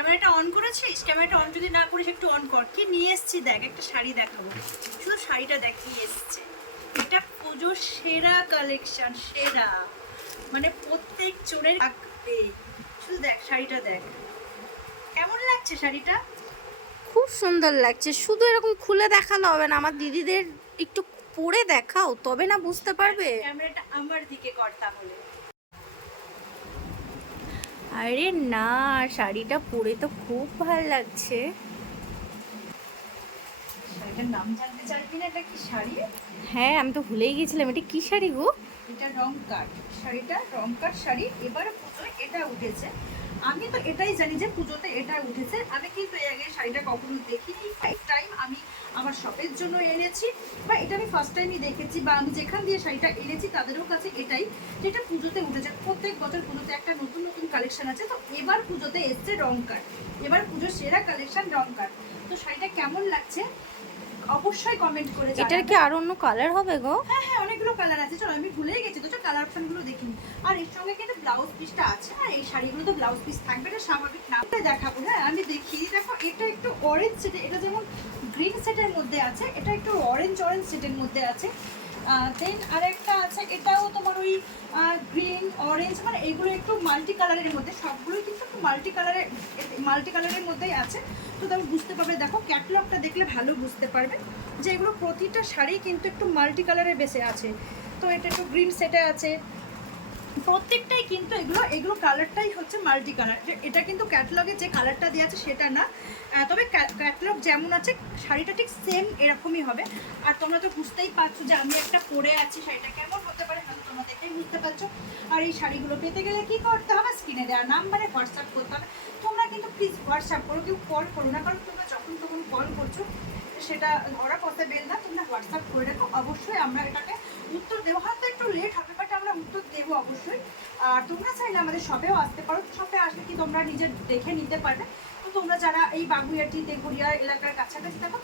ক্যামেরাটা অন করেছিস? ক্যামেরাটা অন যদি না করিস একটু অন কর। কি নিয়ে এসেছি দেখ, একটা শাড়ি দেখাবো। শুধু শাড়িটা দেখ কি এসেছে। এটা পুজোর সেরা কালেকশন, সেরা। মানে প্রত্যেক চোরের থাকবে। শুধু দেখ শাড়িটা দেখ, কেমন লাগছে শাড়িটা? খুব সুন্দর লাগছে। শুধু এরকম খুলে দেখালে হবে না, আমার দিদিদের একটু পরে দেখাও, তবে না বুঝতে পারবে। ক্যামেরাটা আমার দিকে কর তাহলে। আরে না, শাড়িটা পরে তো খুব ভালো লাগছে। শাড়িটার নাম জানতে চাইবি না? এটা কি শাড়ি? হ্যাঁ, আমি তো ভুলেই গেছিলাম, এটা কি শাড়ি গো? এটা রং কাট শাড়িটা, রং কাট শাড়ি। এবারে পুজোয় এটা উঠেছে। আমি তো এটাই জানি যে পুজোতে এটা উঠেছে। আমি কিন্তু এর আগে শাড়িটা কখনো দেখিনি, ফার্স্ট টাইম আমি আমার শপের জন্য এনেছি, বা এটা আমি ফার্স্ট টাইমই দেখেছি, বা আমি যেখান দিয়ে শাড়িটা এনেছি তাদেরও কাছে এটাই, যেটা পুজোতে উঠেছে। প্রত্যেক বছর পুজোতে একটা নতুন নতুন কালেকশন আছে, তো এবার পুজোতে এসছে রং কাট। এবার পুজোর সেরা কালেকশন রং কাট। তো শাড়িটা কেমন লাগছে অবশ্যই কমেন্ট করে জানাবে। এটার কি আর অন্য কালার হবে গো? হ্যাঁ হ্যাঁ, অনেকগুলো কালার আছে। চলো, আমি ভুলেই গেছি তো, কালার অপশনগুলো দেখিনি। আর এর সঙ্গে কিন্তু ব্লাউজ পিসটা আছে। আর এই শাড়িগুলো তো ব্লাউজ পিস থাকবে, এটা স্বাভাবিক না। দেখাবো, হ্যাঁ আমি দেখিয়ে দেখো। এটা একটু অরেঞ্জ সেটে, এটা যেমন গ্রিন সেটের মধ্যে আছে, এটা একটু অরেঞ্জ অরেঞ্জ সেটের মধ্যে আছে। দেন আরেকটা আছে, এটাও তোমার ওই গ্রিন অরেঞ্জ, মানে এইগুলো একটু মাল্টি কালারের মধ্যে। সবগুলোই কিন্তু একটু মাল্টি কালারের মধ্যেই আছে। তো তুমি বুঝতে পারবে, দেখো ক্যাটলগটা দেখলে ভালো বুঝতে পারবে যে এগুলো প্রতিটা শাড়ি কিন্তু একটু মাল্টি কালারের বেসে আছে। তো এটা একটু গ্রিন সেটে আছে, প্রত্যেকটাই কিন্তু এগুলো কালারটাই হচ্ছে মাল্টি কালার। এটা কিন্তু ক্যাটলগে যে কালারটা দেওয়া আছে সেটা না, তবে ক্যাটলগ যেমন আছে শাড়িটা ঠিক সেম এরকমই হবে। আর তোমরা তো বুঝতেই পারছো যে আমি একটা পরে আছি, শাড়িটা কেমন হতে পারে হয়তো তোমরা দেখেই বুঝতে পারছো। আর এই শাড়িগুলো পেতে গেলে কি করতে হবে? স্ক্রিনে দেওয়া নাম্বারে হোয়াটসঅ্যাপ করতে হবে। তোমরা কিন্তু প্লিজ হোয়াটসঅ্যাপ করো, কেউ কল করো না, কারণ তোমরা যখন তখন কল করছো সেটা ধরা পসিবল না। তোমরা হোয়াটসঅ্যাপ করে রাখো, অবশ্যই আমরা এটাকে উত্তর দেবো। হয়তো একটু লেট হবে, বাট আমরা উত্তর দেবো অবশ্যই। আর তোমরা চাইলে আমাদের শপেও আসতে পারো। শপে আসলে কি তোমরা নিজে দেখে নিতে পারবে। তো তোমরা যারা এই বাগুইআটি তেঘরিয়া এলাকার কাছাকাছি থাকো,